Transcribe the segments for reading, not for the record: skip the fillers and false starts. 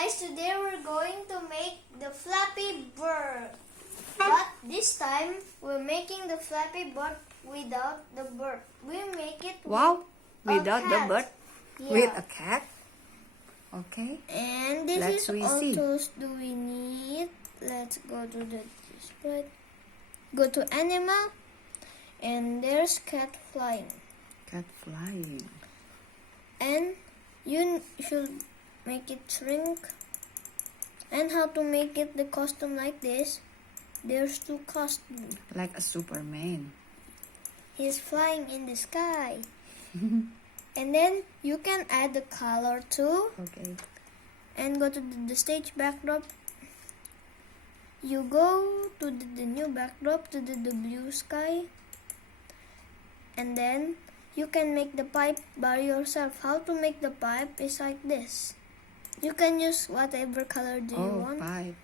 guys, today we're going to make the Flappy Bird. But this time we're making the Flappy Bird without the bird. We make it without the bird? Yeah. With a cat? Okay. And this Let's is all see. tools do we need. Let's go to the display. Go to animal. And there's cat flying. Cat flying. And you should make it shrink. And how to make it the costume like this. There's two costumes. Like a Superman. He's flying in the sky. And then you can add the color too. Okay. And go to the stage backdrop. You go to the new backdrop to the blue sky. And then you can make the pipe by yourself. How to make the pipe is like this. You can use whatever color do you want. Pipe.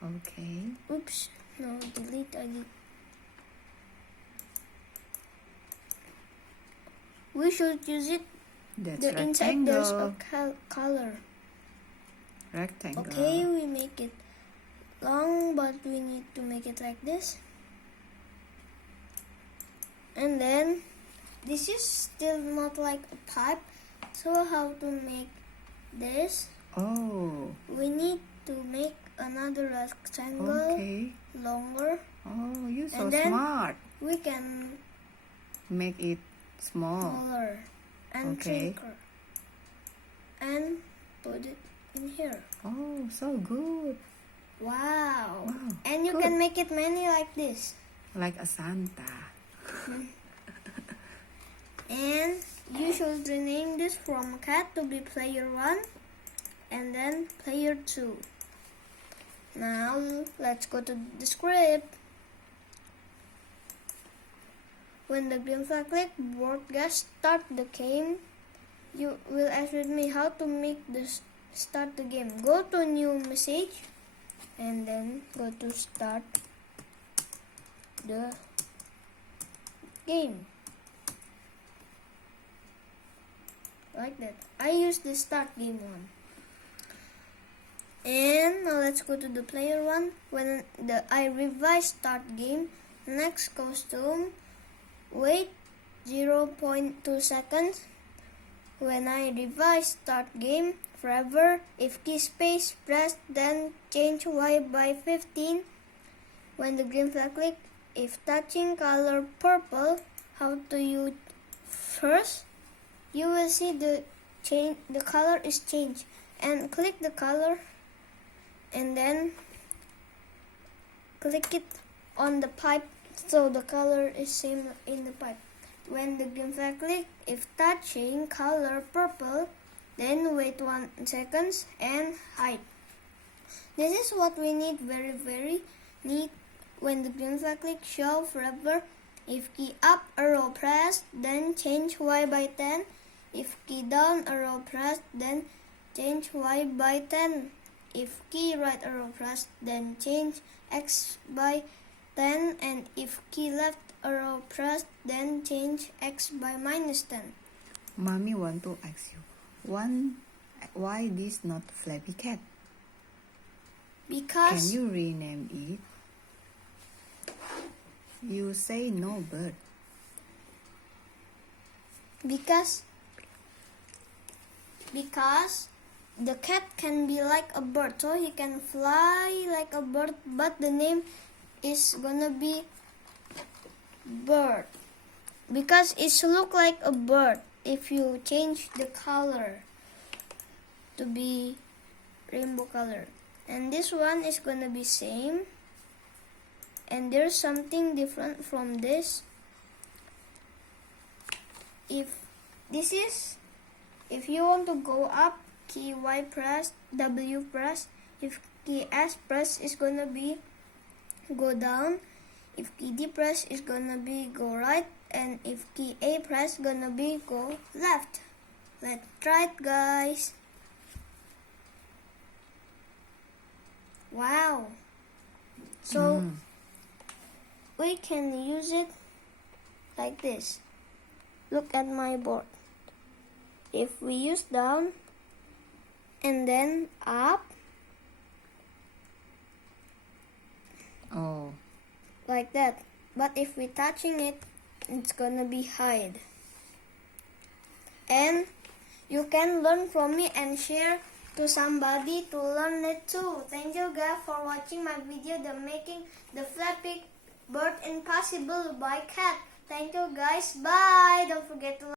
Okay. Oops. No, delete again. We should use it. That's The inside rectangle. there's a color. Rectangle. Okay, we make it long, but we need to make it like this. And then this is still not like a pipe. So how to make this? Oh. We need to make another rectangle longer. Oh, you're so And then smart. We can Make it small. smaller and thicker and put it in here. Oh, so good. Wow. Wow, And you good. can make it many like this. Like a Santa. And you should rename this from cat to be player 1 and then player 2. Now let's go to the script. When the green flag click broadcast start the game, you will ask with me how to make this start the game. Go to new message and then go to start the game. Like that. I use the start game one. And now let's go to the player one. When I revise start game, next costume, wait 0.2 seconds. When I revise start game, forever, if key space press, then change Y by 15. When the green flag click, if touching color purple, how to use first? You will see the color is changed, and click the color and then click it on the pipe so the color is same in the pipe. When the green flag click, if touching color purple, then wait 1 second and hide. This is what we need, very neat. When the green flag click, show forever. If key up arrow press, then change Y by 10. If key down arrow press, then change Y by 10. If key right arrow press, then change X by 10. And if key left arrow press, then change X by minus 10. Mommy want to ask you, why this not Flappy Cat? Because Can you rename it? You say no bird. Because the cat can be like a bird, so he can fly like a bird, but the name is gonna be bird because it look like a bird if you change the color to be rainbow color. And this one is gonna be same, and there's something different from this. If you want to go up, key Y press, W press. If key S press, is gonna be go down. If key D press, is gonna be go right. And if key A press, gonna be go left. Let's try it, guys. Wow. So we can use it like this. Look at my board. If we use down, and then up. Oh. Like that. But if we're touching it, it's gonna be hide. And you can learn from me and share to somebody to learn it too. Thank you guys for watching my video, the making the Flappy Bird Impossible by Cat. Thank you guys. Bye. Don't forget to